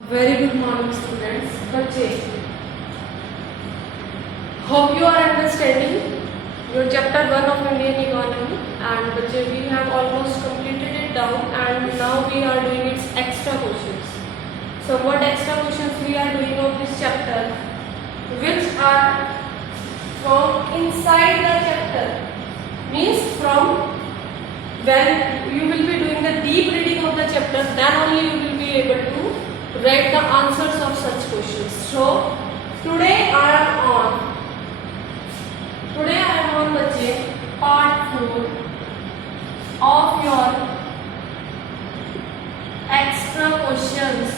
Very good morning, students. बच्चे, hope you are understanding your chapter 1 of Indian economy. And बच्चे, we have almost completed it down, and now we are doing its extra questions. So what extra questions we are doing of this chapter, which are from inside the chapter, means from when you will be doing the deep reading of the chapter, then only you will be able to write the answers of such questions. So today I am on बच्चे part 4 of your extra questions.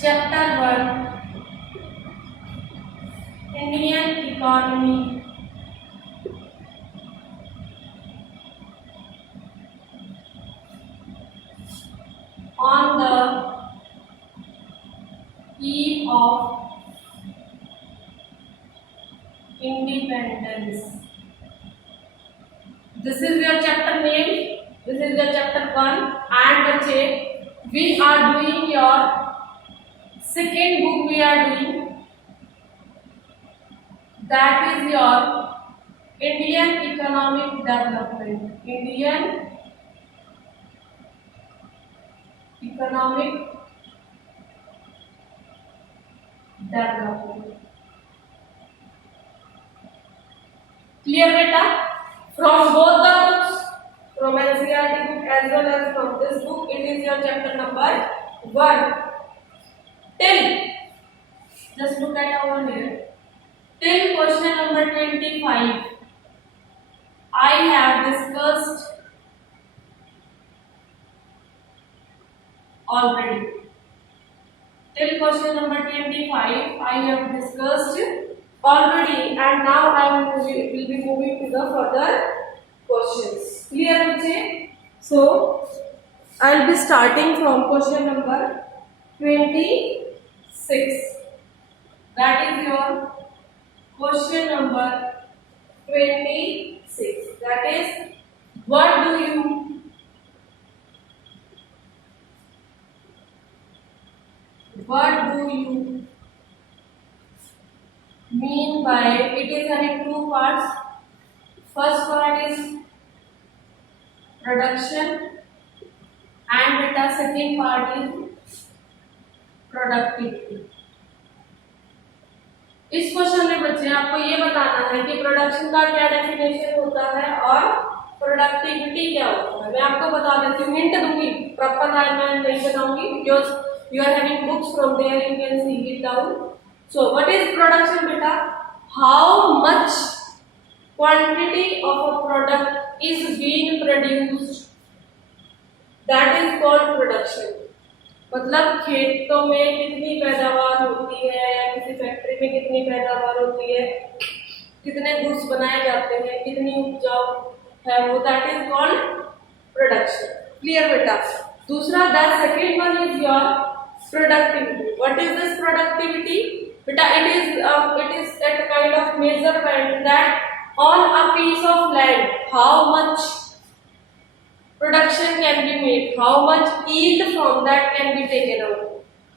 Chapter 1, Indian economy. On the eve of independence. This is your chapter name. This is your chapter 1, and बच्चे we are doing your second book. We are doing that is your Indian economic development. Indian economic development. Clear beta? From both the books, from NCERT book as well as from this book, it is your chapter number 1. Till, just look at over here, till question number 25, I have discussed already. Till question number 25, I have discussed already, and now I will be moving to the further questions. Clear, bachche? So, I will be starting from question number 26. That is your question number 26. That is, what do you mean by, it is having two parts. First part is production, and the second part is productivity. इस question में बच्चे आपको ये बताना है कि production का क्या डेफिनेशन होता है और प्रोडक्टिविटी क्या होता है. मैं आपको बता देती हूँ, हिंट दूंगी, प्रॉपर मैं नहीं बताऊंगी because you are having books from there, you can see it down. So what is production beta? How much quantity of a product is being produced, that is called production. मतलब खेतों में कितनी पैदावार होती है या किसी फैक्ट्री में कितनी पैदावार होती है, कितने गुड्स बनाए जाते हैं, कितनी उपजाऊ है वो, that is called production. Clear बेटा? दूसरा, the second one is your productivity. What is this productivity? Beta, it is that kind of measurement that on a piece of land, how much production can be made, how much yield from that can be taken out.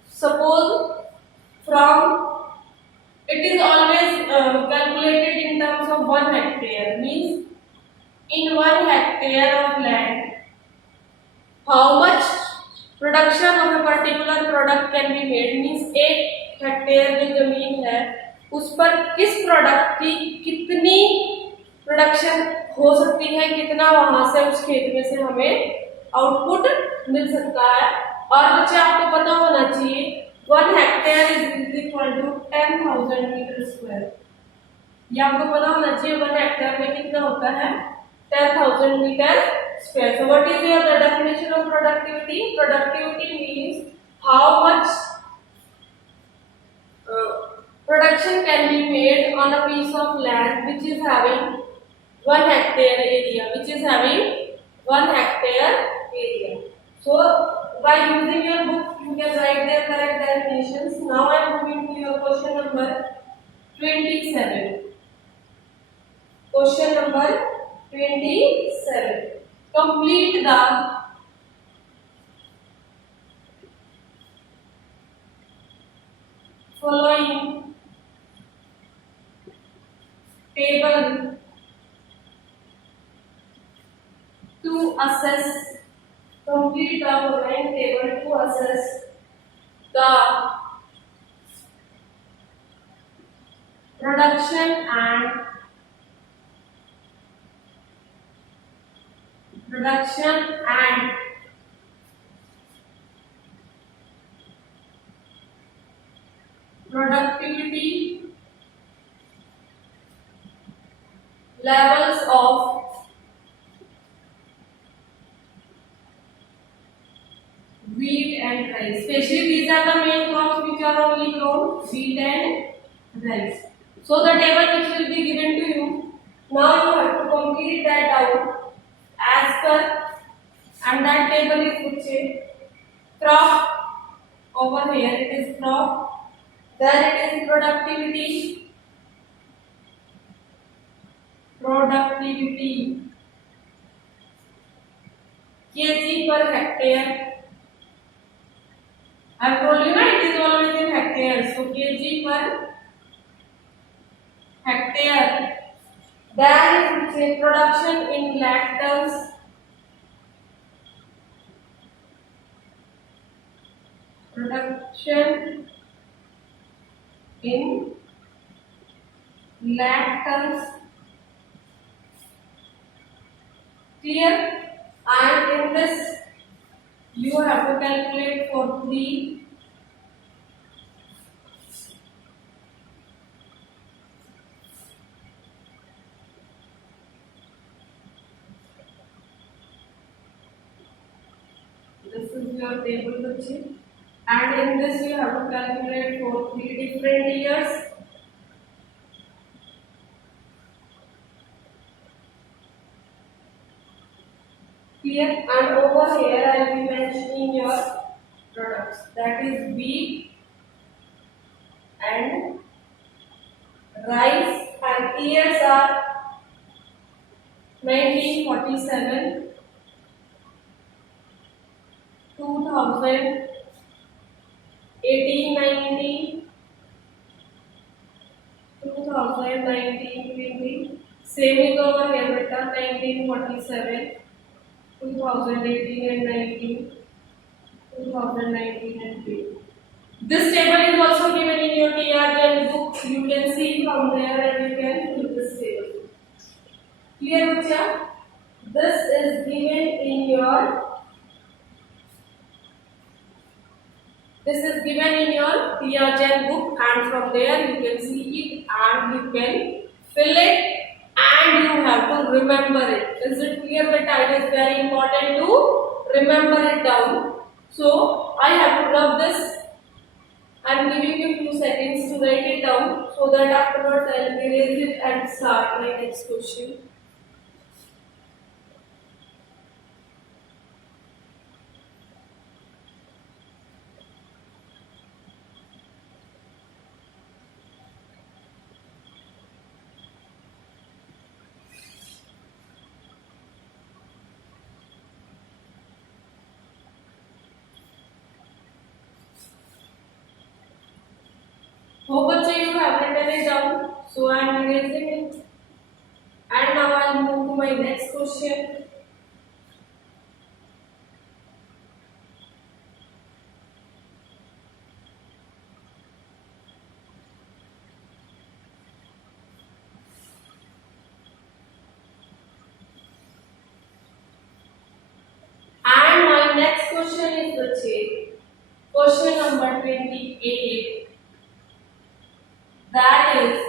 Suppose it is always calculated in terms of 1 hectare, means in 1 hectare of land, how much production of a particular product can be made, means 1 hectare जो जमीन है उस पर किस product की कितनी production हो सकती है, कितना वहां से उस खेत में से हमें आउटपुट मिल सकता है. और बच्चे आपको पता होना चाहिए 1 hectare is equal to 10,000 metre square. ये आपको पता होना चाहिए 1 हेक्टेयर में कितना होता है, 10,000 metre square. So what is your the definition of productivity? Productivity means how much production can be made on a piece of land which is having 1 hectare area, which is having 1 hectare area. So by using your book you can write their correct definitions. Now I am moving to your question number 27. Question number 27. Complete the following table to assess complete the following table to assess the production and productivity levels of wheat and rice. Especially these are the main crops which are only grown, wheat and rice. So the table which will be given to you, now you have to complete that down as per, and that table is which crop. Over here it is crop, then it is productivity kg per hectare. I have told you na, it is always in hectare, so kg per hectare. Then it is production in lakh tons. Production in lakh tons. Clear? And in this you have to calculate for 3 this is your table budget, and in this you have to calculate for 3 different years. Clear? And over here I will be mentioning your products, that is wheat and rice, and years are 1947, 2000, 1890, 2019, 20. Same is over here beta, 1947, 2018 and 19, 2019 and 20. This table is also given in your TRGL book. You can see from there and you can fill this table. Clear, Bachcha? This is given in your TRGL book, and from there you can see it and you can fill it and you have to remember it. Is it clear, beta? It is very important to remember it down. So I have to rub this. I am giving you few seconds to write it down so that afterwards I will erase it and start my next question. Hope you have written it down, so I am erasing it. And now I will move to my next question. And my next question is the same. Question number 28. That is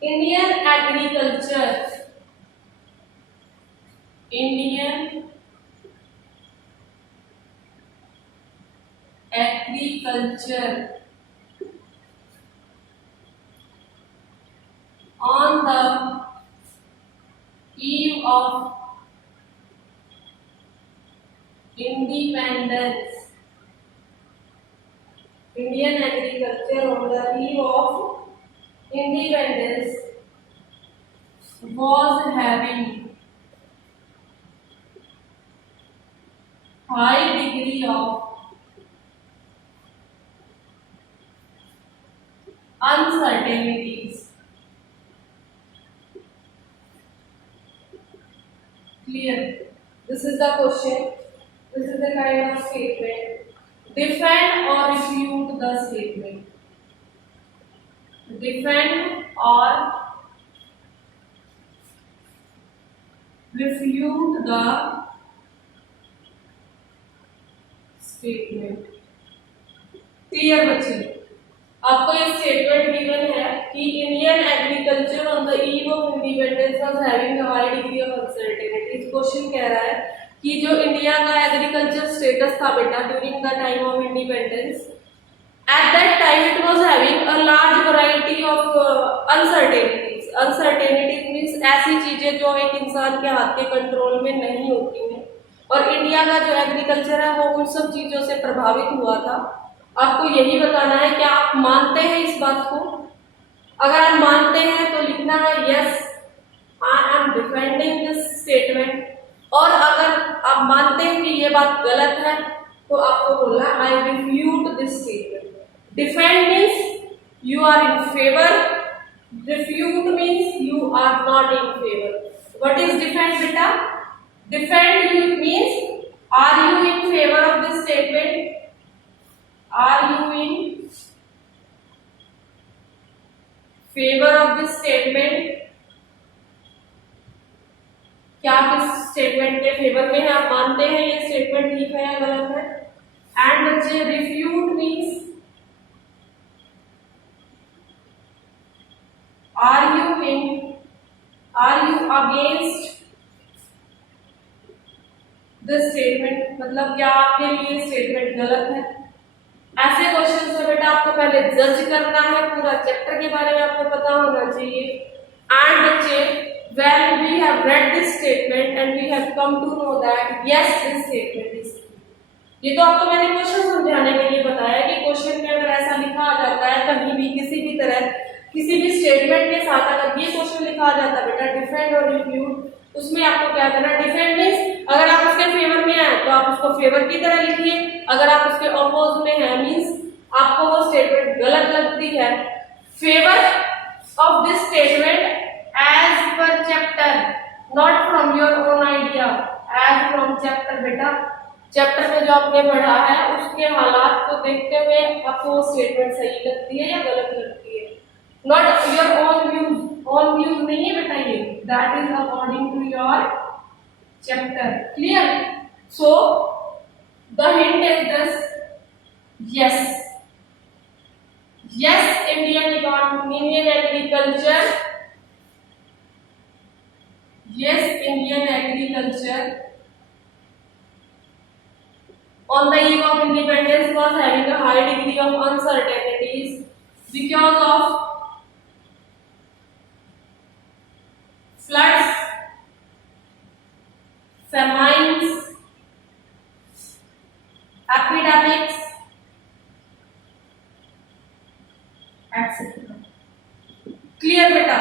Indian agriculture on the eve of independence. Indian agriculture on the eve of independence was having high degree of uncertainties. Clear? This is the question. This is the kind of statement. Defend or refute the statement. Defend or refute the statement. Clear बच्चे? आपको ये statement given है कि Indian agriculture on the eve of independence was having a high degree of uncertainty. इस question कह रहा है कि जो इंडिया का एग्रीकल्चर स्टेटस था बेटा during the time of independence, at that time it was having a large variety of uncertainties means ऐसी चीजें जो एक इंसान के हाथ के कंट्रोल में नहीं होती हैं, और इंडिया का जो एग्रीकल्चर है वो उन सब चीजों से प्रभावित हुआ था। आपको यही बताना है क्या आप मानते हैं इस बात को? अगर आप मानते हैं तो लिखना है yes I am defending this statement, और अगर आप मानते हैं कि ये बात गलत है तो आपको बोलना I refute this statement. Defend means you are in favor, refute means you are not in favor. What is defend beta? Defend means are you in favor of this statement? Are you in favor of this statement? क्या आप इस statement के favour में हैं? आप मानते हैं ये स्टेटमेंट ठीक है या गलत है? एंड बच्चे refute means are you against the statement, मतलब क्या आपके लिए स्टेटमेंट गलत है? ऐसे क्वेश्चन में बेटा आपको पहले जज करना है, पूरा चैप्टर के बारे में आपको पता होना चाहिए। एंड बच्चे when we have read this statement and we have come to know that yes this statement is, ये तो आपको मैंने क्वेश्चन समझाने के लिए बताया कि क्वेश्चन में अगर ऐसा लिखा आ जाता है कहीं भी किसी भी तरह किसी भी स्टेटमेंट के साथ अगर ये क्वेश्चन लिखा आ जाता है बेटा डिफेंड और रिफ्यूट, उसमें आपको क्या करना है? डिफेंड मींस अगर आप उसके फेवर में आए तो आप उसको फेवर की तरह लिखिए, अगर आप उसके अपोज में हैं मींस आपको वो स्टेटमेंट गलत लगती है। Favour of this statement as per chapter, not from your own idea, as from chapter. बेटा चैप्टर में जो आपने पढ़ा है उसके हालात को देखते हुए आपको वो स्टेटमेंट सही लगती है या गलत लगती है, not your own views. Own views नहीं है बेटा ये, that is according to your chapter. Clear? So the hint is this yes, yes Indian economy, Indian agriculture, yes Indian agriculture on the eve of independence was having a high degree of uncertainties because of floods, famines, epidemics, etc. Clear बेटा?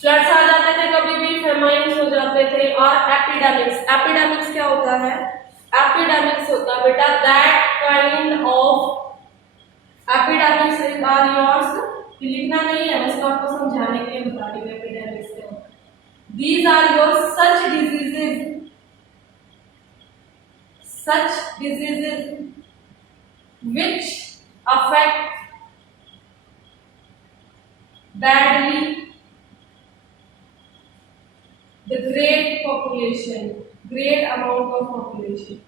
Floods आ जाते थे कभी भी, फेमाइन्स हो जाते थे, और epidemics. Epidemics क्या होता है? एपिडेमिक्स होता है बेटा that kind of epidemics are yours, लिखना नहीं है बस आपको समझाने के लिए बता रही हूँ एपिडेमिक्स क्या होता है। These are your such diseases which affect badly the great amount of population।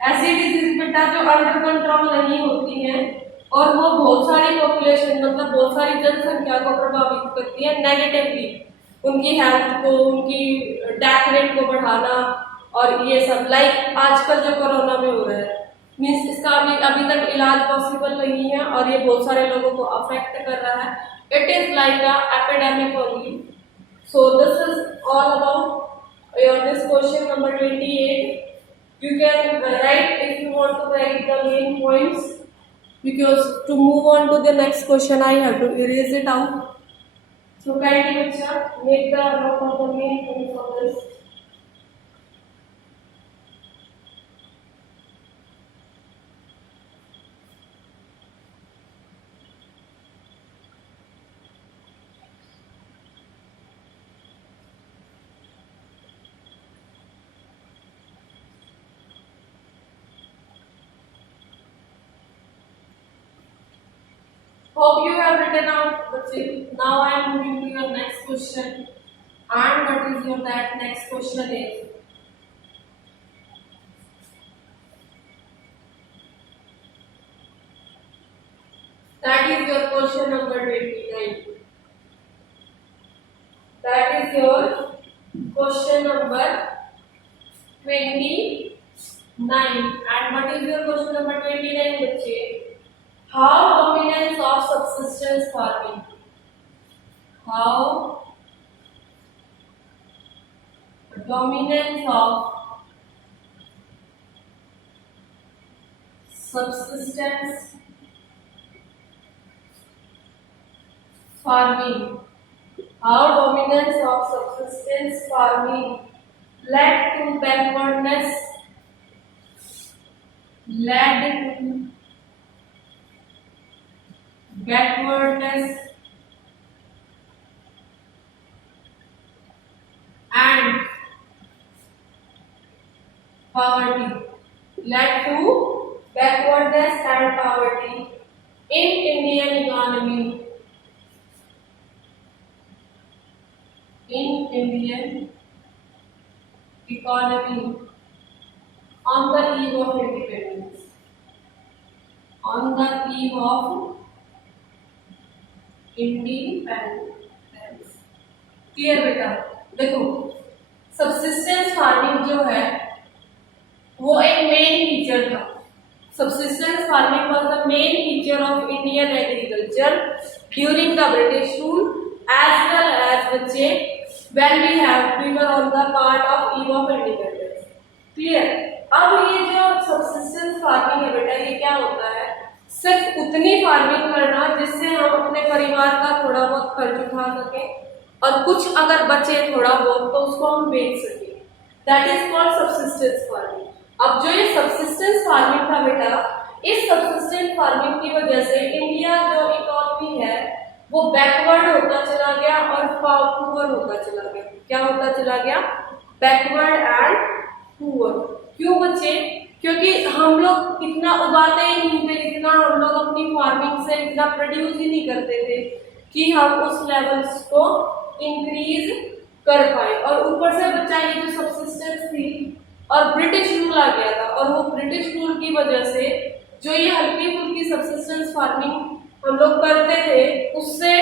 ऐसी डिजीज बेटा जो अंडर कंट्रोल नहीं होती हैं और वो बहुत सारी पॉपुलेशन मतलब बहुत सारी जनसंख्या को प्रभावित करती है नेगेटिवली, उनकी हेल्थ को, उनकी डेथ रेट को बढ़ाना, और ये सब लाइक आजकल जो कोरोना में हो रहा है मीन्स इसका अभी तक इलाज पॉसिबल नहीं है और ये बहुत सारे लोगों को अफेक्ट कर रहा है। It is like a epidemic only. So this is all about your this question number 28। You can write if you want to write the main points, because to move on to the next question I have to erase it out. So kindly make the note of the main points of this. Hope you have written out the thing. Now I am moving to your next question. And what is your that next question is? That is your question number 29. That is your question number 29. And what is your question number 29, बच्चे? How dominance of subsistence farming? How dominance of subsistence farming. How dominance of subsistence farming led to backwardness, led to backwardness and poverty, led to backwardness and poverty in Indian economy. In Indian economy on the eve of independence. On the eve of independence. Clear बेटा? देखो subsistence farming जो है वो एक main feature था. Subsistence farming was the main feature of Indian agriculture during the British rule, as well as बच्चे when we were on the part of eve of independence. Clear? अब ये जो subsistence farming है बेटा, ये क्या होता है? सिर्फ उतनी फार्मिंग करना जिससे हम अपने परिवार का थोड़ा बहुत खर्च उठा सके और कुछ अगर बचे थोड़ा बहुत तो उसको हम बेच सके. That is called subsistence farming. अब जो ये सबसिस्टेंस फार्मिंग था बेटा, इस सबसिस्टेंस फार्मिंग की वजह से इंडिया जो इकोनॉमी है वो बैकवर्ड होता चला गया और पुअर होता चला गया. क्या होता चला गया? Backward and poor. क्यों बच्चे? क्योंकि हम लोग इतना उगाते ही नहीं थे, इतना हम लोग अपनी फार्मिंग से इतना प्रोड्यूस ही नहीं करते थे कि हम उस लेवल्स को इंक्रीज कर पाए. और ऊपर से बच्चा ये जो सबसिस्टेंस थी और ब्रिटिश रूल आ गया था, और वो ब्रिटिश रूल की वजह से जो ये हल्की फुल्की सबसिस्टेंस फार्मिंग हम लोग करते थे उससे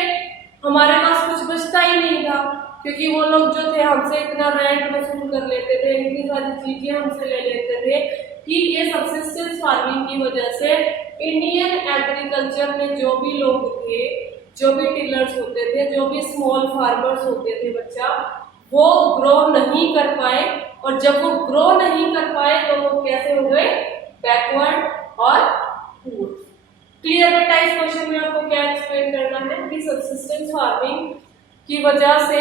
हमारे पास कुछ बचता ही नहीं था. क्योंकि वो लोग जो थे हमसे इतना रेंट वसूल कर लेते थे, इतनी सारी चीजें हमसे ले लेते थे कि ये सबसिस्टेंस फार्मिंग की वजह से इंडियन एग्रीकल्चर में जो भी लोग थे, जो भी टिलर्स होते थे, जो भी स्मॉल फार्मर्स होते थे बच्चा, वो ग्रो नहीं कर पाए. और जब वो ग्रो नहीं कर पाए तो वो कैसे हो गए? बैकवर्ड और पुअर. क्लियर बेटा? इस क्वेश्चन में आपको क्या एक्सप्लेन करना है कि सबसिस्टेंस फार्मिंग की वजह से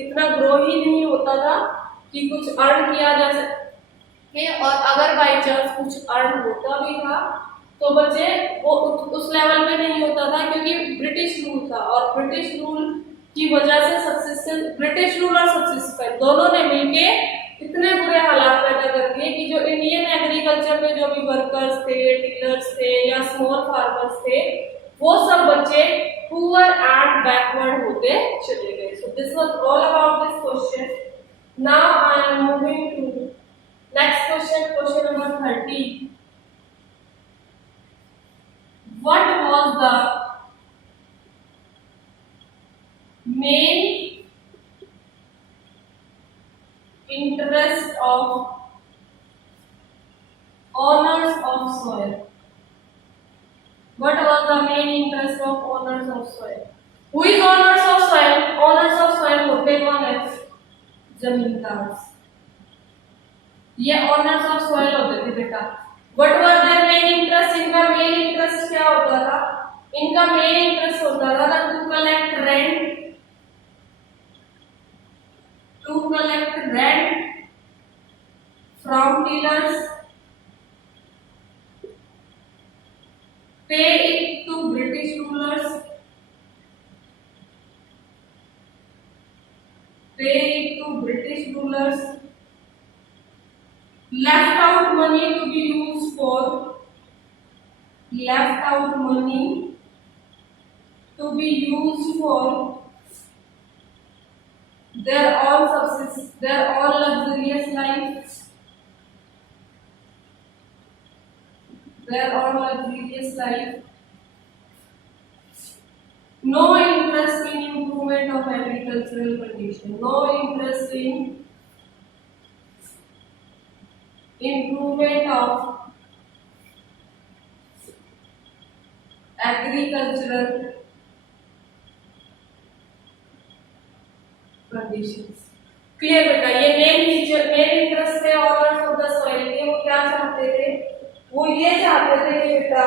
इतना ग्रो ही नहीं होता था कि कुछ अर्न किया जा सके, और अगर बाई चांस कुछ अर्न होता भी था तो बच्चे वो उस लेवल पे नहीं होता था क्योंकि ब्रिटिश रूल था. और ब्रिटिश रूल की वजह से सबसिस्टेंस, ब्रिटिश रूल और सबसिस्टेंस दोनों ने मिलके इतने बुरे हालात पैदा कर दिए कि जो इंडियन एग्रीकल्चर में जो भी वर्कर्स थे, टिलर्स थे या स्मॉल फार्मर्स थे, वो सब बच्चे पुअर एंड बैकवर्ड होते चले गए. So this was all about this question. Now I am moving to next question, question number 30. What was the main interest of owners of soil? What was the main interest of owners of soil? Who is owners of soil? Owners of soil होते कौन है? जमींदार. ये owners of soil होते थे बेटा. What was their main interest? इनका main interest क्या होता था? इनका मेन इंटरेस्ट होता था to collect rent, to collect rent from tillers, pay it to British rulers, pay it to British rulers, left out money to be used for, left out money to be used for their own luxurious life, no interest in improvement of agricultural condition, no interest in improvement of agricultural conditions. Clear बेटा, ये main interest थे honours of the soil के। वो क्या चाहते थे? वो ये चाहते थे कि बेटा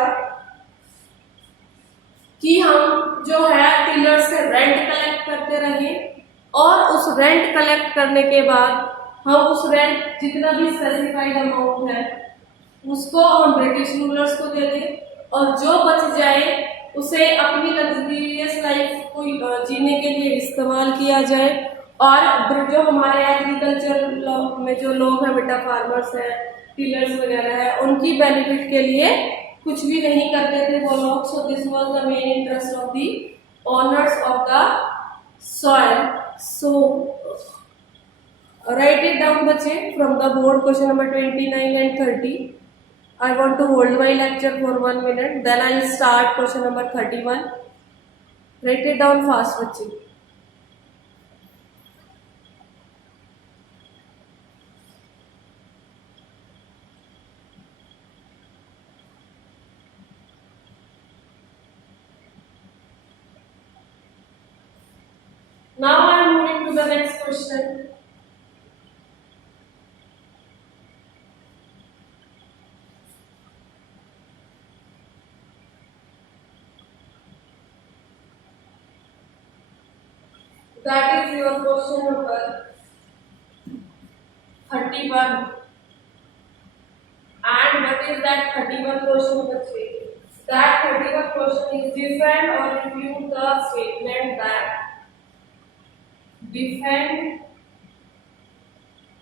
कि हम जो है टिलर से रेंट कलेक्ट करते रहे, और उस रेंट कलेक्ट करने के बाद हम उस रेंट जितना भी स्पेसिफाइड अमाउंट है उसको हम ब्रिटिश रूलर्स को दे दें, और जो बच जाए उसे अपनी लग्जरियस लाइफ को जीने के लिए इस्तेमाल किया जाए। और जो हमारे एग्रीकल्चर में जो लोग हैं बेटा, फार्मर्स हैं, टिलर्स वगैरह है, उनकी बेनिफिट के लिए कुछ भी नहीं करते थे वो लोग। So this was the main interest of the owners of the soil. So write it down बच्चे from the board, question number 29 and 30. I want to hold my lecture for 1 minute, then I will start question number 31. Write it down fast बच्चे। Now I am moving to the next question. That is your question number 31. And what is that 31 question बच्चे? That 31 question is defend or refute the statement that defend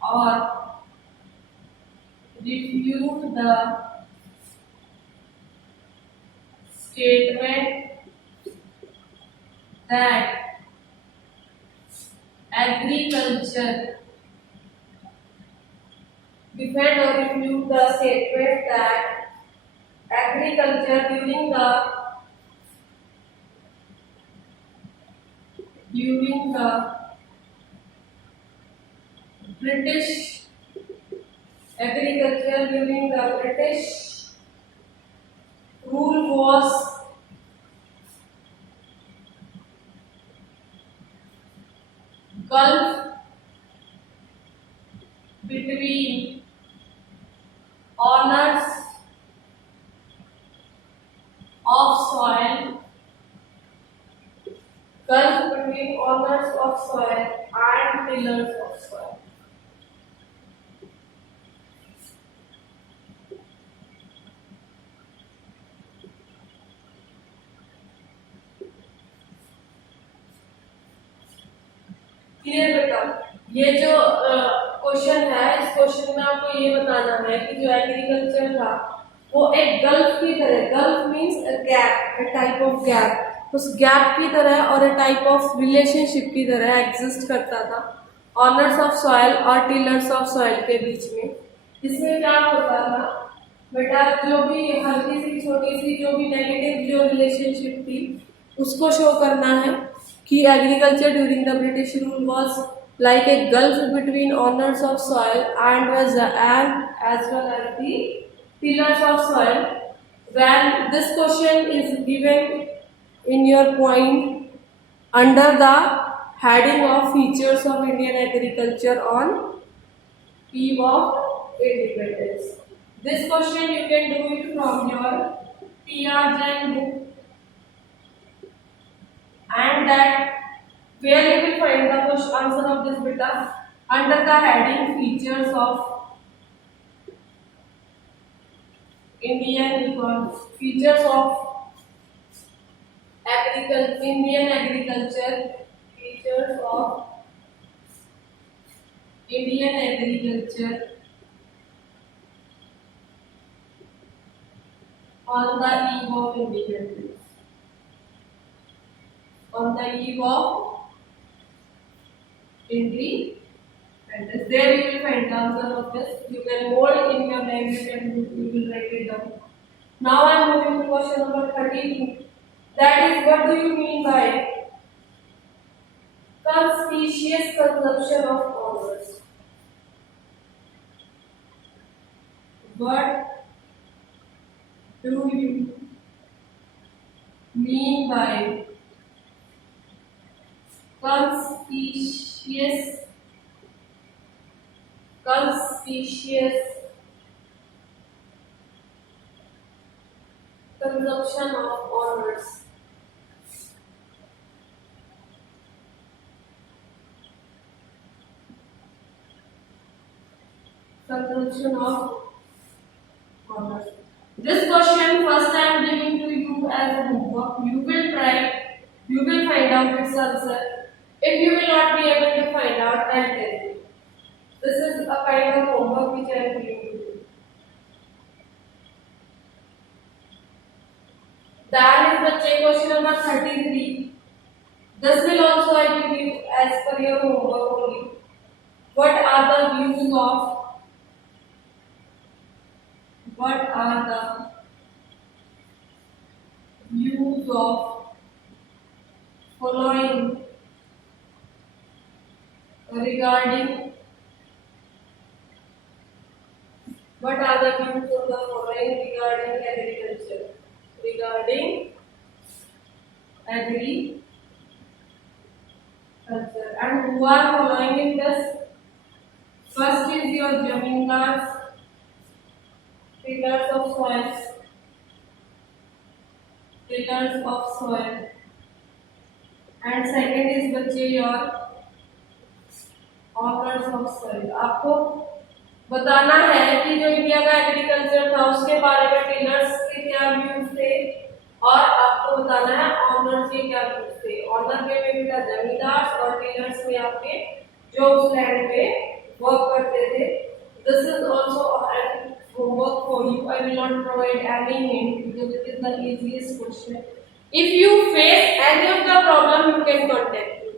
or refute the statement that agriculture, defend or refute the statement that agriculture during the British agriculture during the British rule was gulf between owners of soil, and tillers of soil. Clear बेटा? ये जो question है, इस question में आपको ये बताना है कि जो एग्रीकल्चर था वो एक गल्फ की तरह, gulf means a gap, a type of gap, उस गैप की तरह और अ टाइप ऑफ रिलेशनशिप की तरह एग्जिस्ट करता था ऑनर्स ऑफ सॉइल और टिलर्स ऑफ सॉइल के बीच में। इसमें क्या होता था बेटा, जो भी हल्की सी छोटी सी जो भी नेगेटिव जो रिलेशनशिप थी उसको शो करना है कि agriculture during the British rule was like a gulf between owners of soil and was as well as the tillers of soil. When this question is given in your point under the heading of features of Indian agriculture on eve of independence. This question you can do it from your PR Jain book, and that where you will find the question answer of this beta under the heading features of features of Indian agriculture, features of Indian agriculture on the eve of independence. on the eve of independence. There you will find the answer of this. You can mold in your language and you will write it down. Now I am moving to question number 32. That is, what do you mean by conspicuous consumption of honors? What do you mean by conspicuous consumption of honors? Consumption of honors. This question first I am giving to you as a homework. You will try, you will find out its answer. If you will not be able to find out, I'll tell you. This is a kind of homework which I am giving to you. That is the question number 33. This will also I give you as per your homework only. What are the views of following regarding what are the views of the following regarding agriculture? And who are following in this? First is your zamindars, tillers of soil, and second is बच्चे your owners of soil. आपको बताना है कि जो India का agriculture था उसके बारे में टिलर्स के क्या व्यूज थे और आपको बताना है ऑनर्स के क्या व्यूज थे। ऑनर के में बेटा जमींदार और टिलर्स में आपके जो उस लैंड पे वर्क करते थे। This is also homework for you. I will not provide any hint because it is the easiest question. If you face any of the problem, you can contact me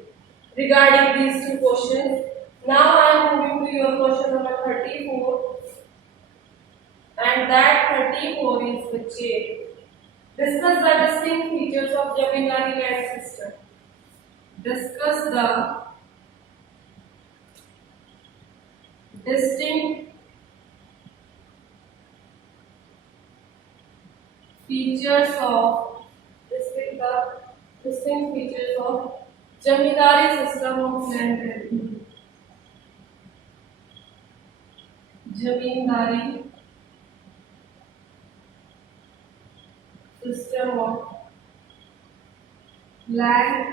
regarding these two questions. Now I am moving to your question number 34, and that 34 is बच्चे discuss the distinct features of Jamindari land system. Discuss the distinct features of Jamindari system of land revenue. Jamindari system of land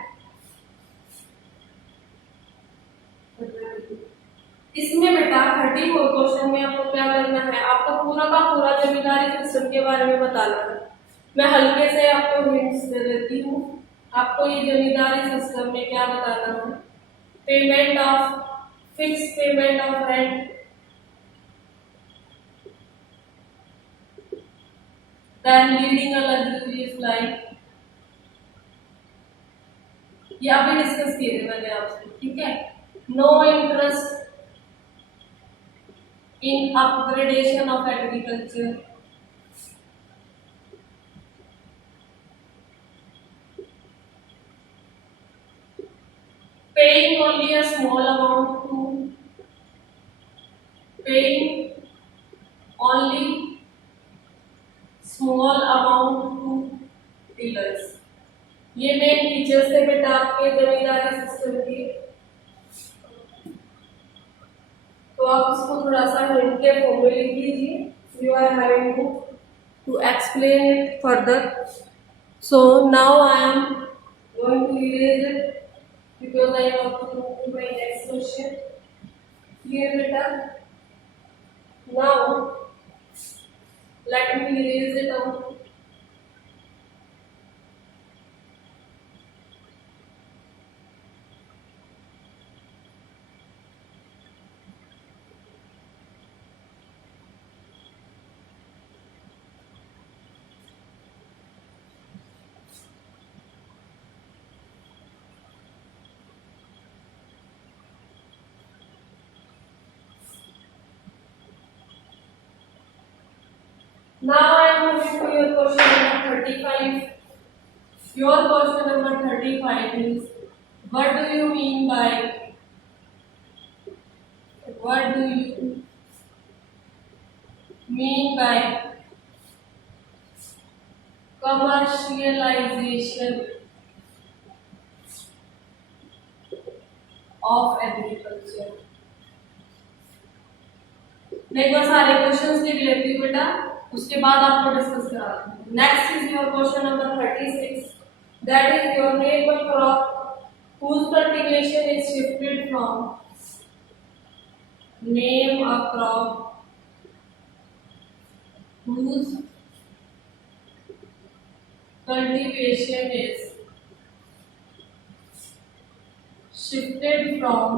revenue. इसमें बेटा 34 question में आपको क्या करना है? आपको पूरा का पूरा जमींदारी सिस्टम के बारे में बताना है। मैं हल्के से आपको हिंट्स दे देती हूँ। आपको ये जमींदारी सिस्टम में क्या बताना है? Payment of fix payment of rent, then leading a luxurious life. ये अभी डिस्कस किए थे मैंने आपसे, ठीक है। No interest in upgradation of agriculture, paying only a small amount to tillers. ये मेन फीचर्स थे बेटा आपके जमींदारी सिस्टम के। तो आप इसको थोड़ा सा हिंट के फॉर्म में लिख लीजिए। You are having to explain it further. So now I am going to erase it because I want to move to my next question. Clear बेटा? Now let me erase it out. Now I am moving to your question number 35. Your question number 35 is, what do you mean by, what do you mean by commercialization of agriculture? मैं एक बार सारे questions लिख लेती हूँ बेटा, उसके बाद आपको डिस्कस कराती हूँ। Next is your question number 36, that is your name a crop whose cultivation is shifted from, name a crop whose cultivation is shifted from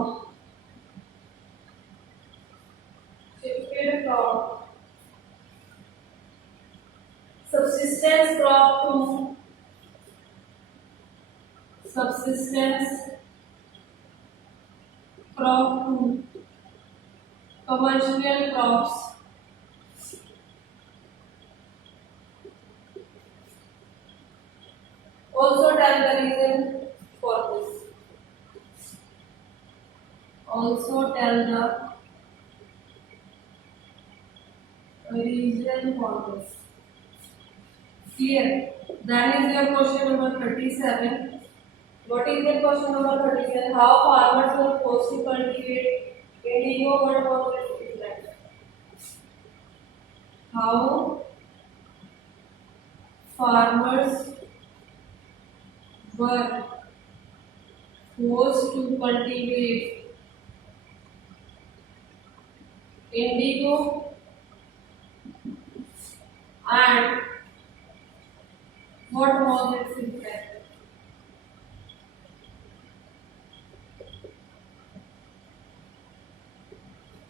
subsistence crop to commercial crops. Also tell the reason for this. Also tell the reason for this. Clear? That is your question number 37. What is the question number 37? How farmers were forced to cultivate indigo? What was its effect? How farmers were forced to cultivate indigo and what was its effect?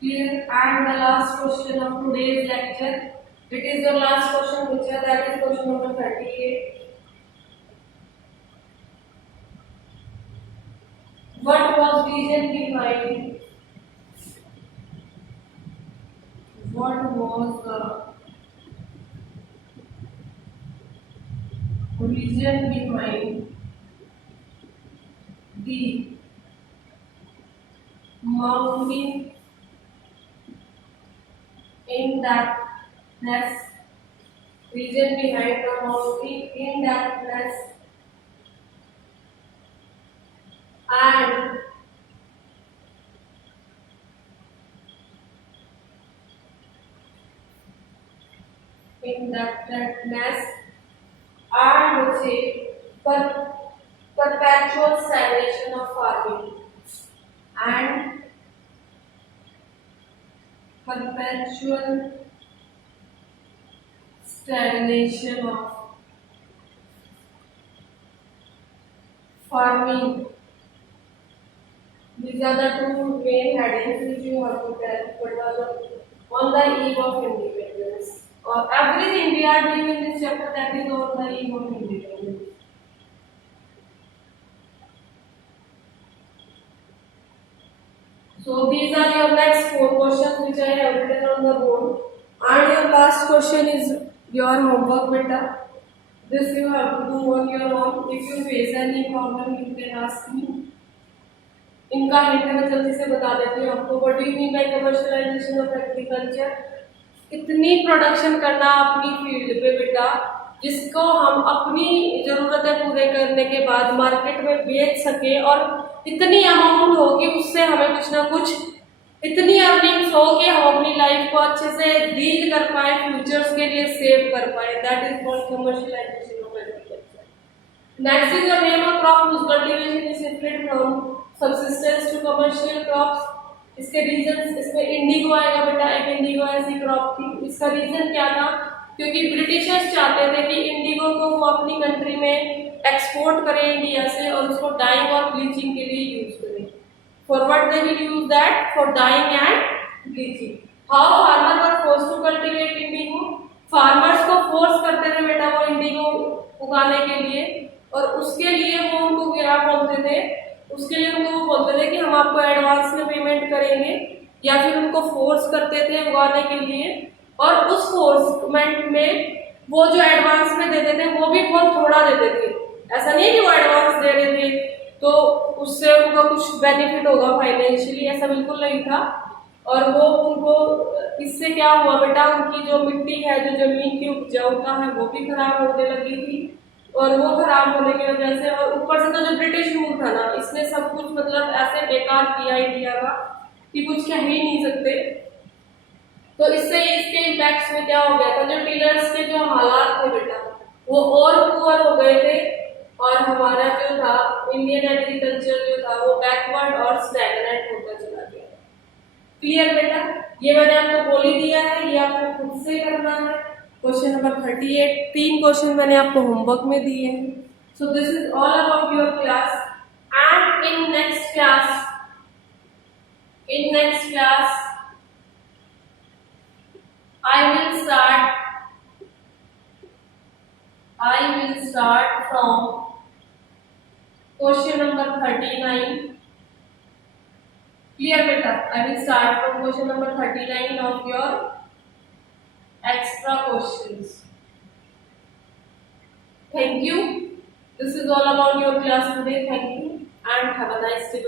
Clear? And the last question of today's lecture. It is your last question, which that is question number 38. What was reason behind? What was the reason behind the mounting indebtedness? Reason behind the mounting indebtedness and perpetual stagnation of farming and perpetual stagnation of farming. These are the two main headings which you have to tell. But on the eve of independence, or everything we are doing in this chapter, that is on the eve of independence. So these are your next 4 questions which I have written on the board. And your last question is your homework, beta. This you have to do on your own. If you face any problem, you can ask me. इनका hint मैं जल्दी से बता देती हूँ आपको. What do you mean by commercialisation of agriculture? इतनी production करना अपनी फील्ड पे बेटा जिसको हम अपनी जरूरतें पूरे करने के बाद मार्केट में बेच सके, और इतनी अमाउंट हो कि उससे हमें कुछ ना कुछ इतनी अर्निंग्स हो कि हम अपनी लाइफ को अच्छे से डील कर पाए, फ्यूचर्स के लिए सेव कर पाए. That is called commercialisation of agriculture. Next is the name of crop whose cultivation is shifted from subsistence to commercial crops. इसके रीजन, इसमें इंडिगो आएगा बेटा. एक इंडिगो ऐसी क्रॉप थी. इसका रीजन क्या था? क्योंकि ब्रिटिशर्स चाहते थे कि इंडिगो को वो अपनी कंट्री में एक्सपोर्ट करें इंडिया से, और उसको डाइंग और ब्लीचिंग के लिए यूज करें. For what they will use that? For dyeing and bleaching. How farmer were forced to cultivate indigo? Farmers को फोर्स करते थे बेटा वो इंडिगो उगाने के लिए, और उसके लिए वो उनको क्या बोलते थे? उसके लिए उनको वो बोलते थे कि हम आपको एडवांस में पेमेंट करेंगे, या फिर उनको फोर्स करते थे उगाने के लिए. और उस कोर्स में वो जो एडवांस में देते थे वो भी बहुत थोड़ा देते थे। ऐसा नहीं है कि वो एडवांस दे रहे थे तो उससे उनका कुछ बेनिफिट होगा फाइनेंशियली, ऐसा बिल्कुल नहीं था। और वो उनको इससे क्या हुआ बेटा, उनकी जो मिट्टी है, जो जमीन की उपजाऊता है वो भी खराब होने लगी थी। और वो खराब होने की वजह से, और ऊपर से तो जो ब्रिटिश रूल था ना, इसने सब कुछ मतलब ऐसे बेकार किया इंडिया का कि कुछ कह ही नहीं सकते। तो इससे इसके इम्पैक्ट में क्या हो गया था, जो टिलर्स के जो हालात थे बेटा वो और पुअर हो गए थे, और हमारा जो था इंडियन एग्रीकल्चर जो था वो बैकवर्ड और स्टैग्नेंट होता चला गया। क्लियर बेटा, ये मैंने आपको बोल ही दिया है, ये आपको खुद से करना है। क्वेश्चन नंबर 38, 3 क्वेश्चन मैंने आपको होमवर्क में दिए हैं। So this is all about your class, and in next class I will start from question number 39. Clear beta? I will start from question number 39 of your extra questions. Thank you. This is all about your class today. Thank you and have a nice day.